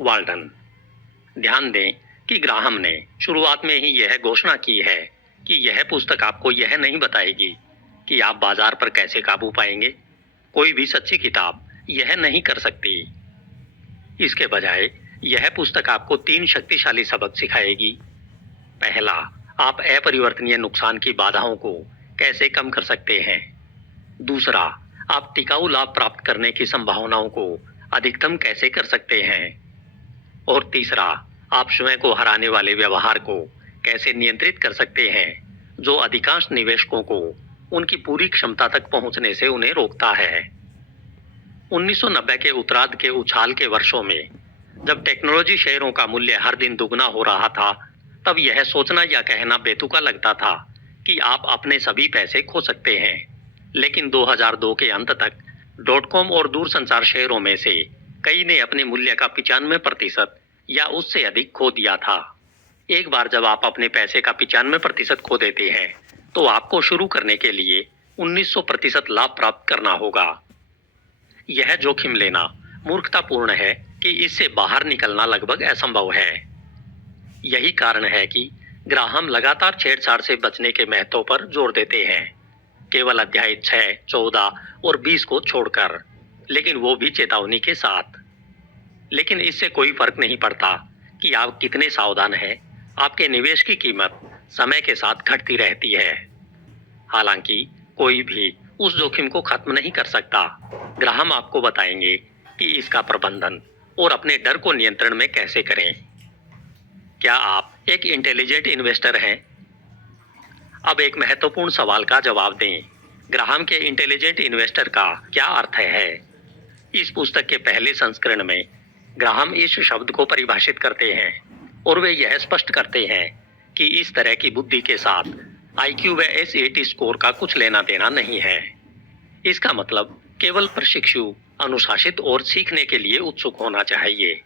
Walton. ध्यान दें कि ग्राहम ने शुरुआत में ही यह घोषणा की है कि यह पुस्तक आपको यह नहीं बताएगी कि आप बाजार पर कैसे काबू पाएंगे। कोई भी सच्ची किताब यह नहीं कर सकती। इसके बजाय यह पुस्तक आपको 3 शक्तिशाली सबक सिखाएगी। पहला, आप अपरिवर्तनीय नुकसान की बाधाओं को कैसे कम कर सकते हैं। दूसरा, आप टिकाऊ लाभ प्राप्त करने की संभावनाओं को अधिकतम कैसे कर सकते हैं। और तीसरा, आप स्वयं को हराने वाले व्यवहार को कैसे नियंत्रित कर सकते हैं, जो अधिकांश निवेशकों को उनकी पूरी क्षमता तक पहुंचने से उन्हें रोकता है। 1990 के उत्तरार्ध के उछाल के वर्षों में, जब टेक्नोलॉजी शेयरों का मूल्य हर दिन दुगना हो रहा था, तब यह सोचना या कहना बेतुका लगता था कि आप अपने सभी पैसे खो सकते हैं। लेकिन 2002 के अंत तक डॉट कॉम और दूरसंचार शेयरों में से कई ने अपने मूल्य का 95% या उससे अधिक खो दिया था। एक बार जब आप अपने पैसे का 95% खो देते हैं, तो आपको शुरू करने के लिए 1900% लाभ प्राप्त करना होगा। यह जोखिम लेना मूर्खतापूर्ण है कि इससे बाहर निकलना लगभग असंभव है। यही कारण है कि ग्राहम लगातार छेड़छाड़ से बचने के महत्व पर जोर देते हैं, केवल अध्याय 6, 14 और 20 को छोड़कर, लेकिन वो भी चेतावनी के साथ। लेकिन इससे कोई फर्क नहीं पड़ता कि आप कितने सावधान हैं, आपके निवेश की कीमत समय के साथ घटती रहती है। हालांकि कोई भी उस जोखिम को खत्म नहीं कर सकता। ग्राहम आपको बताएंगे कि इसका प्रबंधन और अपने डर को नियंत्रण में कैसे करें। क्या आप एक इंटेलिजेंट इन्वेस्टर हैं? अब एक महत्वपूर्ण सवाल का जवाब दें। ग्राहम के इंटेलिजेंट इन्वेस्टर का क्या अर्थ है? इस पुस्तक के पहले संस्करण में ग्राहम इस शब्द को परिभाषित करते हैं और वे यह स्पष्ट करते हैं कि इस तरह की बुद्धि के साथ आईक्यू व एसएटी स्कोर का कुछ लेना देना नहीं है। इसका मतलब केवल प्रशिक्षु, अनुशासित और सीखने के लिए उत्सुक होना चाहिए।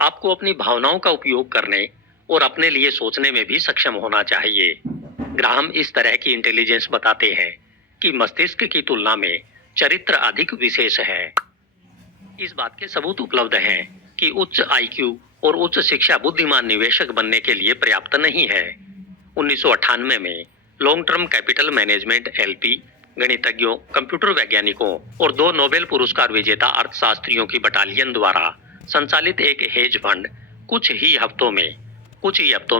आपको अपनी भावनाओं का उपयोग करने और अपने लिए सोचने में भी सक्षम होना चाहिए। ग्राहम इस तरह की इंटेलिजेंस बताते हैं कि मस्तिष्क की तुलना में चरित्र अधिक विशेष है। इस बात के सबूत उपलब्ध हैं कि उच्च आईक्यू और उच्च शिक्षा बुद्धिमान निवेशक बनने के लिए पर्याप्त नहीं है। 1998 में long term capital management LP गणितज्ञों, कंप्यूटर वैज्ञानिकों और 2 नोबेल पुरस्कार विजेता अर्थशास्त्रियों की बटालियन द्वारा संचालित एक हेज फंड कुछ ही हफ्तों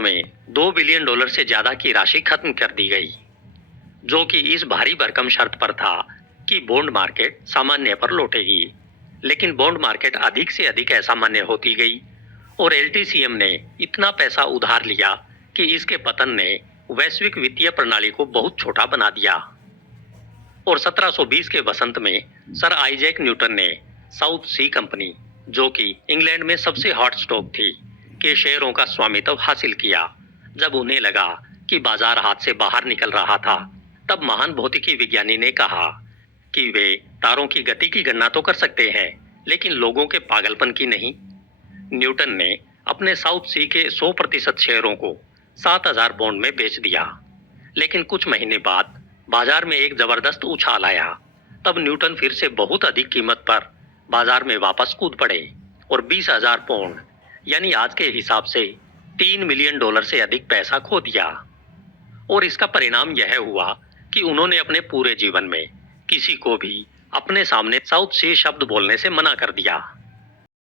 में $2 बिलियन से ज्यादा की राशि खत्म कर दी गई, जो कि इस भारी भरकम शर्त पर था कि बॉन्ड मार्केट सामान्य पर लौटेगी। लेकिन बॉन्ड मार्केट अधिक से अधिक असामान्य होती गई और एलटीसीएम ने इतना पैसा उधार लिया कि इसके पतन ने वैश्विक वित्तीय प्रणाली को बहुत छोटा बना दिया। और 1720 के वसंत में सर आइजैक न्यूटन ने साउथ सी कंपनी, जो कि इंग्लैंड में सबसे हॉट स्टॉक थी, के शेयरों का स्वामित्व हासिल किया। जब उन्हें लगा कि बाजार हाथ से बाहर निकल रहा था, तब महान भौतिकी विज्ञानी ने कहा कि वे तारों की गति की गणना तो कर सकते हैं, लेकिन लोगों के पागलपन की नहीं। न्यूटन ने अपने साउथ सी के 100% शेयरों को 7000 बॉन्ड में बेच दिया। लेकिन कुछ महीने बाद बाजार में एक जबरदस्त उछाल आया। तब न्यूटन फिर से बहुत अधिक कीमत पर बाजार में वापस कूद पड़े और 20,000 पौंड, यानी आज के हिसाब से $3 मिलियन से अधिक पैसा खो दिया। और इसका परिणाम यह हुआ कि उन्होंने अपने पूरे जीवन में किसी को भी अपने सामने साउथ सी शब्द बोलने से मना कर दिया।